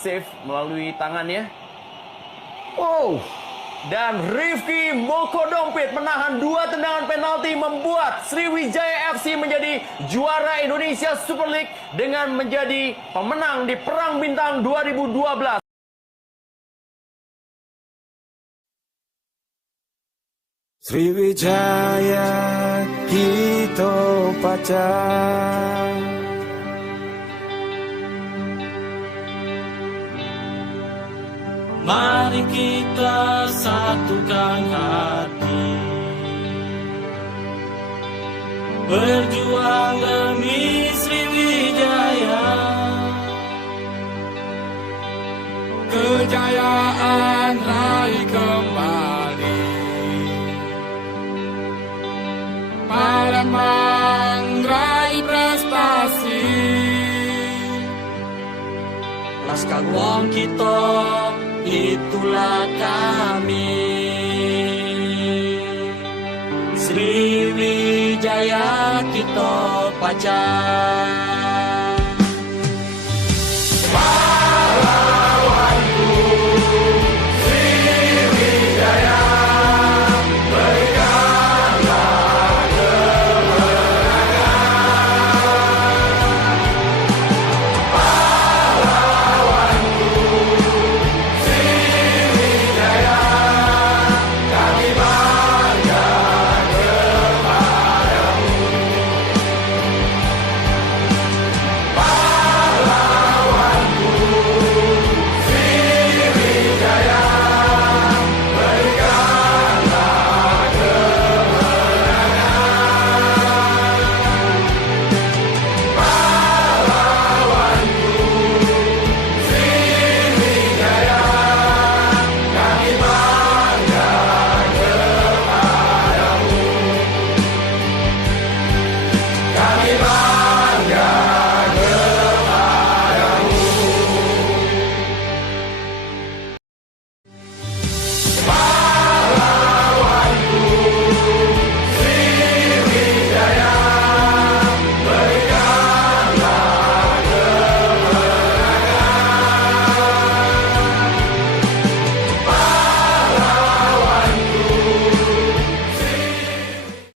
save melalui tangannya. Wow. Dan Rifki Mokodompit menahan 2 tendangan penalti membuat Sriwijaya FC menjadi juara Indonesia Super League dengan menjadi pemenang di Perang Bintang 2012. Sriwijaya kita pacar, mari kita satukan hati, berjuang demi Sriwijaya. Kejayaan raih kembali, Palembang raih prestasi. Laskar Wong kita, itulah kami. Sriwijaya kita pacar.